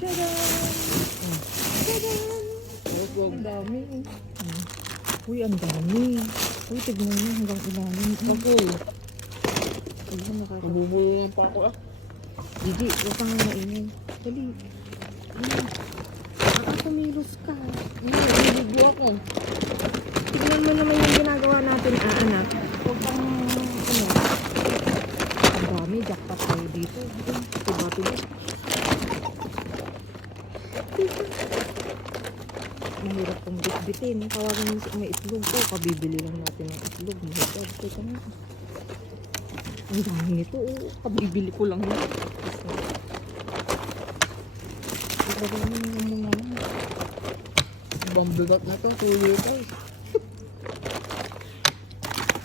Tchadan! Tchadan! Ang dami. Uy, ang dami. Uy, tignan nyo hanggang ilalim. Agoy. Ayun, nakaka... Bubulungan pa ako ah. Gigi, huwag kang maingay. Dali. Ayun. Nakasumilos ka. Bibigyo ako. Tignan mo naman yung ginagawa natin, anak. Huwag kang, ang dami, jackpot tayo dito. Tuba-tuba. Mahirap kong bitbitin. Tawagan mo sa may itlog ko. Kabibili lang natin ng itlog. Mahirap. Teka nga. Ang dami nito. Kabibili ko lang yun. Ibaba mo muna. Bambigat na to. 2 liters.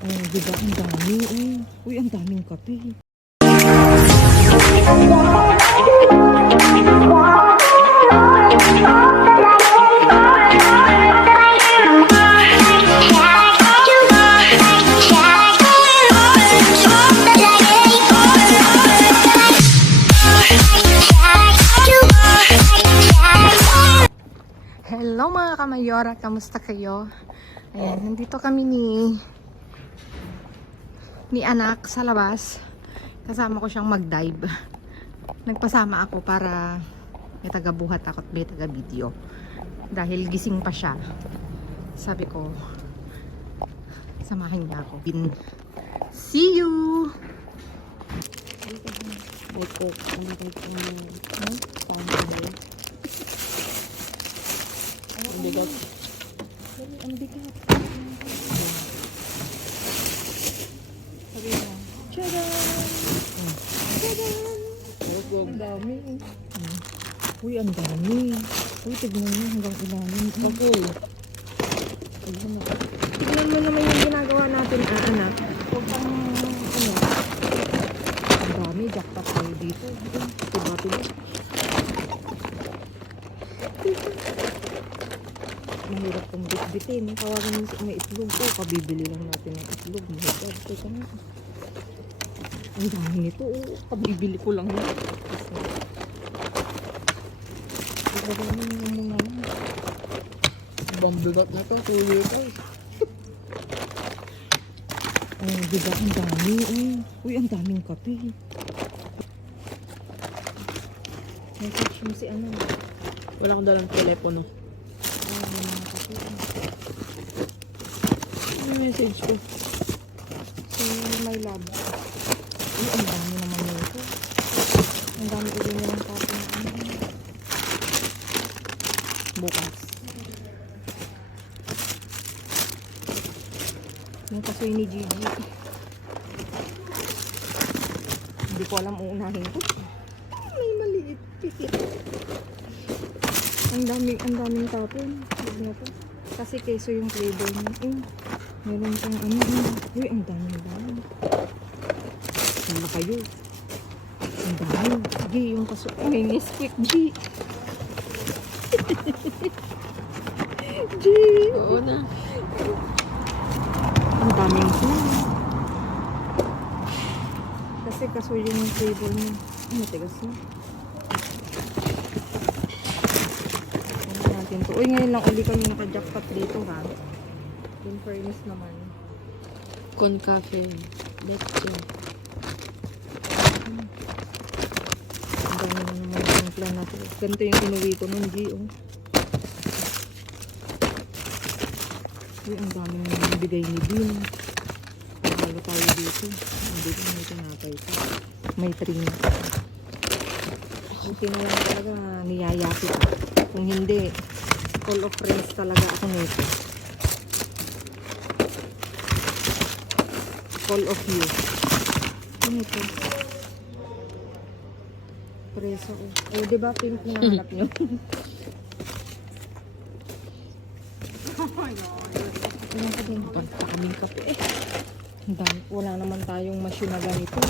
Oh, diba? Ang dami. Uy, ang daming kape. Hello mga kamayora, kamusta kayo? Ayan, nandito kami ni anak sa labas. Kasama ko siyang mag-dive. Nagpasama ako para may taga-buhat ako at may taga-video. Dahil gising pa siya. Sabi ko, samahin niya ako. See you! May coke. Ano kayo po na? Ang bigat. Ang bigat. Sabi mo, tchadan! Tchadan! Ang dami. Uy, ang dami. Uy, tignan nyo hanggang ilalim. Agoy. Ayun, tignan mo naman yung ginagawa natin, anak. Huwag kang, ang dami, jackpot tayo dito. Tuba-tuba. Mahirap kong bitbitin. Tawagan mo sa may itlog ko. Kabibili lang natin ng itlog. Mahirap. Teka nga. Ang dami nito. Kabibili ko lang yun. Ibaba mo muna. Bambigat na to. 2 liters. Oh, diba? Ang dami. Uy, ang daming kape. Message mo si ano. Wala akong dalang telepono. May mga kape. Ano message ko? Si My Love. Uy, ang dami naman nito. Ang dami ulit niya ng kape na ano. Bukas. Yung kasoy ni Gigi. Hindi ko alam uunahin ko. May maliit. Pitik. Ang daming tapon. Huwag na to. Kasi keso yung flavor niya. Meron pang ano. Uy, ang daming. Sama kayo. Ang dami. G, yung kaso. May Nesquik, G. G. Oo na. Ang daming po. Kasi kaso yung flavor niya. Matigas na. Ano natin to? Uy, ngayon lang uli kami naka-jackpot dito ha. In fairness naman. Con cafe. Leche. Ang dami na naman yung plan natin. Ganito yung inuwi ko nun, G. Uy, ang dami na bigay ni Bean. Pagkala tayo dito. Hindi ko may tinapay ko. May trina. Buti na lang talaga niyayapit. Kung hindi, full of friends talaga ako nito. Full of you. Ano ito? Preso. Eh, diba pink na hanap nyo? Ilang ka din? Basta kaming kape. Ang dami. Wala naman tayong machine na ganito.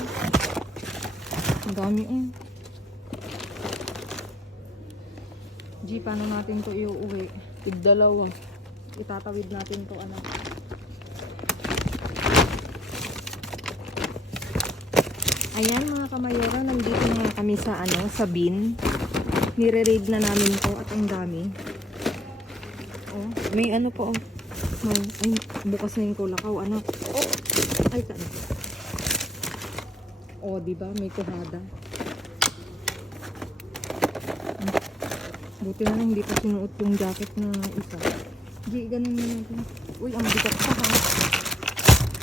Ang dami. G, paano natin to iuwi? Tig-2. Itatawid natin to, ano. Ayan mga kamayora, nandito na nga kami sa ano, sa bin. Nire-raid na namin to at ang dami. Oh, May ano po. may, ay, bukas na yung kulakaw, anak. Oh, ay, saan? Oh, diba? May kuhada. Buti na lang hindi pa sinuot yung jacket na isa. Di, ganun mo natin. Uy, ang bigat pa ha.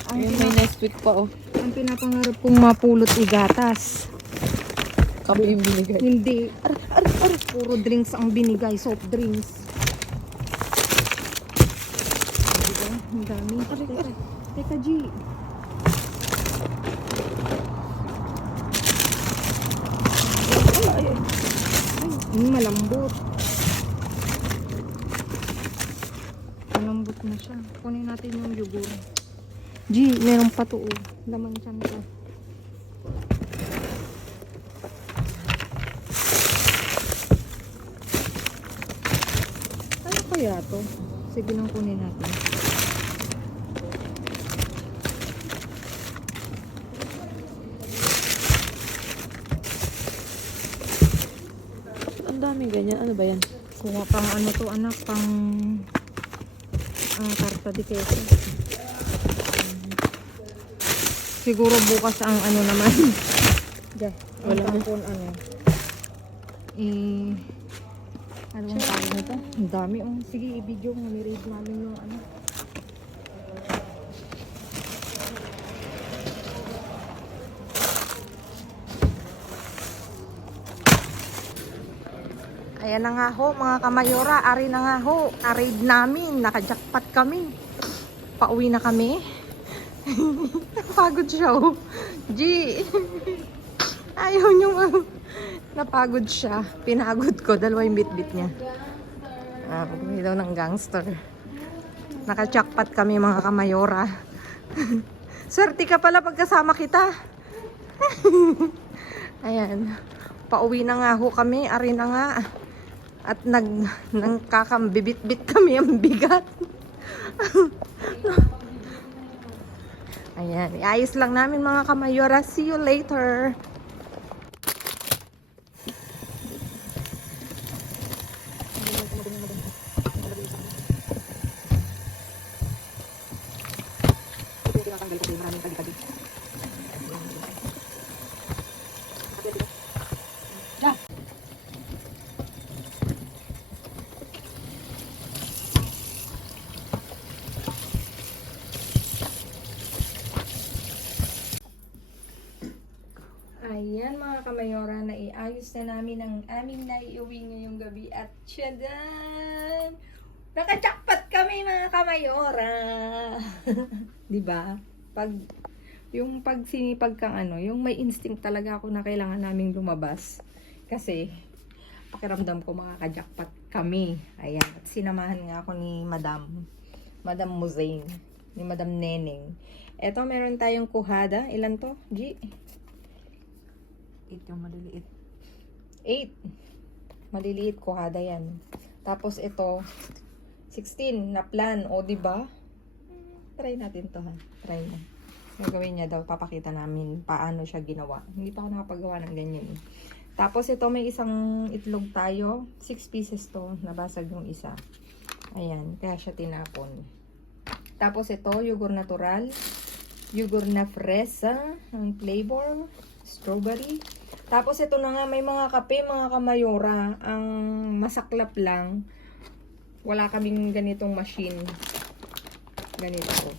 Ang, Ayun, may next week pa oh. ang pinapangarap kong mapulot igatas. Kami yung binigay. Hindi. Puro drinks ang binigay. Soft drinks. Diba? Ang dami. Teka, G. Ay, malambot. Malambot na siya. Kunin natin yung yugor. G, meron pa to. Laman siya nito. Ano kaya to? Sige lang kunin natin. Ang daming ganyan. Ano ba yan? Kuha pang ano to anak, pang karta de queso. Siguro bukas ang ano naman. Diyan. Wala na. Tampon ano. Ano bang tawag nito? Ang dami. Oh. Sige, i-video mo. Ni-read namin yung ano. Ayan na nga ho, mga kamayora. Ari na nga ho. Na-raid namin. Nakajakpat kami. Pauwi na kami. Napagod siya oh. G. Ayaw nyo napagod siya. Pinagod ko. Dalawa yung bit-bit niya. Pagawin daw ng gangster. Nakajakpat kami mga kamayora. Swerte ka pala pagkasama kita. Ayan. Pauwi na nga ho kami. Ari na nga. At nagkakambibit-bit kami ang bigat. Ayan. Iayos lang namin mga kamayora. See you later. Ayan mga kamayora, naiayos na namin ang aming naiuwi ngayong gabi at tsadan! Nakajakpat kami mga kamayora! Diba? Pag sinipag kang ano, yung may instinct talaga ako na kailangan naming lumabas. Kasi, pakiramdam ko makakajakpat kami. Ayan, at sinamahan nga ako ni Madam Muzain, ni Madam Neneng. Eto, meron tayong kuhada. Ilan to, G? 8 yung maliliit. 8. Maliliit kuhada yan. Tapos ito, 16 na plan. O, diba? Try natin to ha. Try na. Gagawin niya daw. Papakita namin paano siya ginawa. Hindi pa ako nakapagawa ng ganyan. Tapos ito, may isang itlog tayo. 6 pieces to. Nabasag yung isa. Ayan. Kaya siya tinapon. Tapos ito, yogurt natural. Yogurt na fresa. Ang flavor. Strawberry. Tapos ito na nga, may mga kape, mga kamayora. Ang masaklap lang, wala kaming ganitong machine. Ganito ko.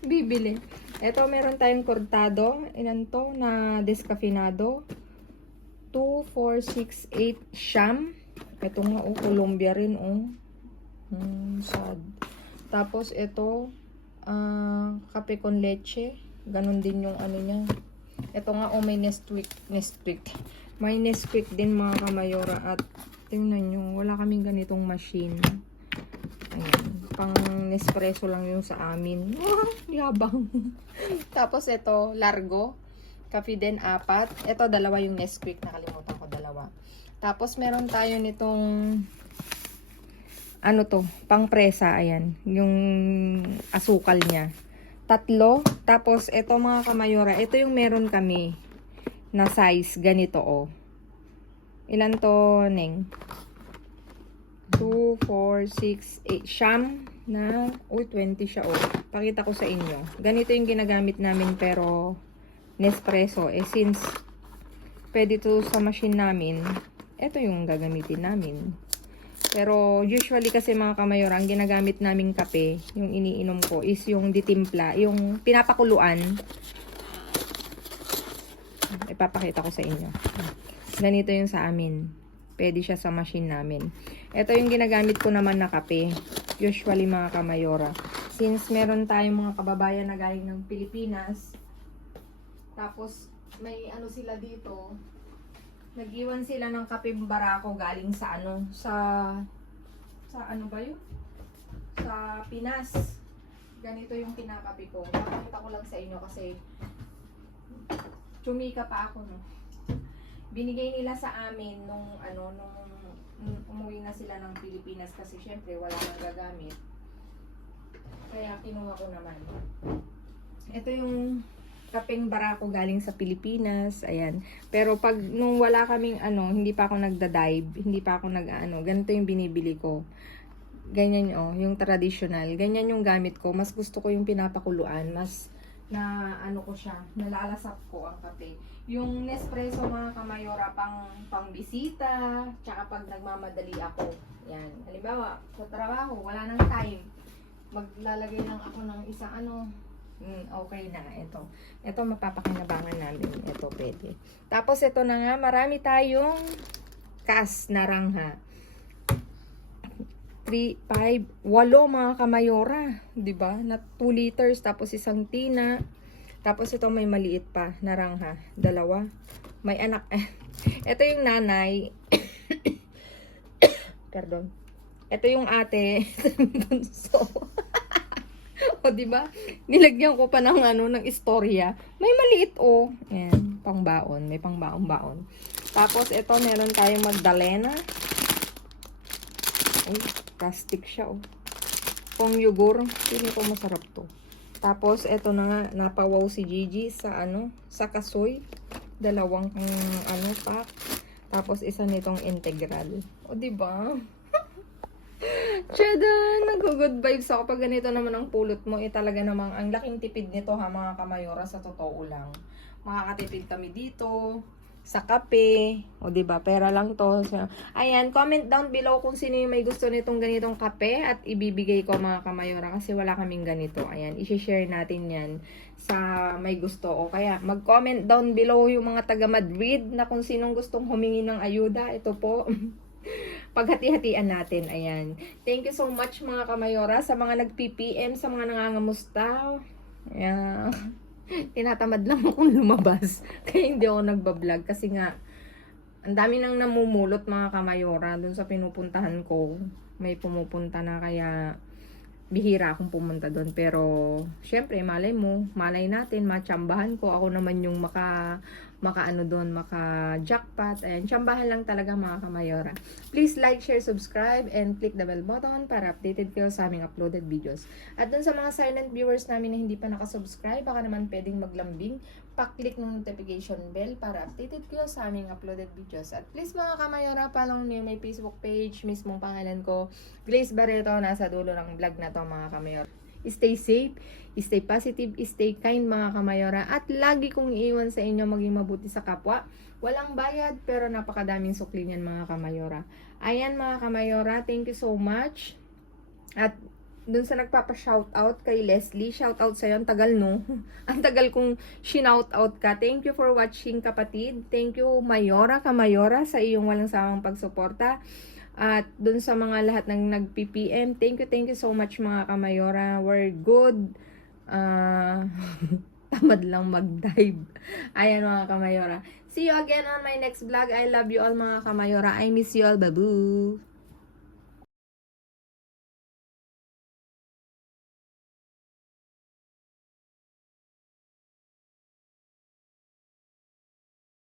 Bibili. Ito, meron tayong cortado. Ilan to? Na descafeinado. 2, 4, 6, 8 sham. Ito nga, oh, Colombia rin, oh. Sad. Tapos ito, kape con leche. Ganon din yung ano niya. Ito nga, oh, may Nesquik. May Nesquik din mga kamayora. At tingnan nyo, wala kaming ganitong machine. Ayan. Pang Nespresso lang yung sa amin. Yabang. Tapos ito, Largo. Coffee din, 4. Ito, 2 yung Nesquik. Nakalimutan ko, 2. Tapos meron tayo nitong ano to, pang presa. Ayan. Yung asukal niya. 3. Tapos, ito mga kamayora, ito yung meron kami. na size. Ganito, oh. Ilan to, Neng? 2, 4, 6, 8. Siyam na, 20 siya, oh. Pakita ko sa inyo. Ganito yung ginagamit namin, pero Nespresso. Since pwede to sa machine namin, ito yung gagamitin namin. Pero usually kasi mga kamayor, ang ginagamit naming kape, yung iniinom ko, is yung ditimpla, yung pinapakuluan. Ipapakita ko sa inyo. Ganito yung sa amin. Pwede siya sa machine namin. Ito yung ginagamit ko naman na kape. Usually mga kamayora. Since meron tayong mga kababayan na galing ng Pilipinas, tapos may ano sila dito, nag-iwan sila ng kape barako galing sa ano, sa ano ba yun? Sa Pinas. Ganito yung kinakape ko. Napakita ko lang sa inyo kasi chumika pa ako, no. Binigay nila sa amin nung ano, nung umuwi na sila ng Pilipinas kasi syempre wala nang gagamit. Kaya kinuha ko naman. Ito yung kapeng barako galing sa Pilipinas. Ayan. Pero pag nung wala kaming ano, hindi pa ako nagda-dive, hindi pa ako nag-ano, ganito yung binibili ko. Ganyan yung traditional. Ganyan yung gamit ko. Mas gusto ko yung pinapakuluan. Mas na ano ko siya, nalalasap ko ang kape. Yung Nespresso mga kamayora, pang bisita, tsaka pag nagmamadali ako. Yan. Halimbawa, sa trabaho, wala nang time. Maglalagay lang ako ng isang ano, okay na. Ito mapapakinabangan namin. Ito pwede. Tapos ito na nga, marami tayong kas narangha. 3, 5, 8 mga kamayora. Diba? Na 2 liters. Tapos isang tina. Tapos ito may maliit pa. Narangha. 2. May anak. Ito yung nanay. Pardon. Ito yung ate. Bunso. O, diba? Nilagyan ko pa ng ano, ng istorya. May maliit, oh. Ayan, pangbaon. May pangbaon-baon. Tapos, ito, meron tayong Magdalena. Uy, plastic siya, oh. Pang yogurt. Pili ko masarap to. Tapos, ito na nga, napawaw si Gigi sa ano, sa kasoy. 2 pack. Tapos, isa nitong integral. O, diba? Tiyada, nag-good vibes ako. Pag ganito naman ang pulot mo, talaga namang ang laking tipid nito ha mga kamayora, sa totoo lang. Makakatipid kami dito, sa kape, o diba, pera lang to. So, ayan, comment down below kung sino yung may gusto nitong ganitong kape at ibibigay ko mga kamayora kasi wala kaming ganito. Ayan, isi-share natin yan sa may gusto. O kaya, mag-comment down below yung mga taga Madrid na kung sinong gustong humingi ng ayuda. Ito po. Paghati-hatian natin. Ayan. Thank you so much mga kamayora sa mga nag-PPM, sa mga nangangamusta. Ayan. Tinatamad lang akong lumabas. Kaya hindi ako nagbablog. Kasi nga, ang dami nang namumulot mga kamayora dun sa pinupuntahan ko. May pumupunta na kaya bihira akong pumunta doon. Pero, syempre, malay mo, malay natin, matsambahan ko. Ako naman yung maka-ano doon, maka-jackpot. Ayan, tsambahan lang talaga mga kamayora. Please like, share, subscribe, and click the bell button para updated kayo sa aming uploaded videos. At doon sa mga silent viewers namin na hindi pa nakasubscribe, baka naman pwedeng maglambing, pa-click ng notification bell para updated kayo sa aming uploaded videos. At please mga kamayora, follow niyo may Facebook page, mismong pangalan ko, Grace Barreto, nasa dulo ng vlog na to mga kamayora. Stay safe, stay positive, stay kind mga kamayora, at lagi kong iiwan sa inyo maging mabuti sa kapwa. Walang bayad pero napakadaming sukli niyan mga kamayora. Ayan mga kamayora, thank you so much. At dun sa nagpapa-shoutout kay Leslie, shoutout sa'yo, ang tagal no? Ang tagal kong shoutout ka. Thank you for watching kapatid. Thank you Mayora, kamayora sa iyong walang sawang pagsuporta. At dun sa mga lahat ng nag-PPM, thank you so much mga kamayora. We're good. Tamad lang mag-dive. Ayan mga kamayora. See you again on my next vlog. I love you all mga kamayora. I miss you all. Babu!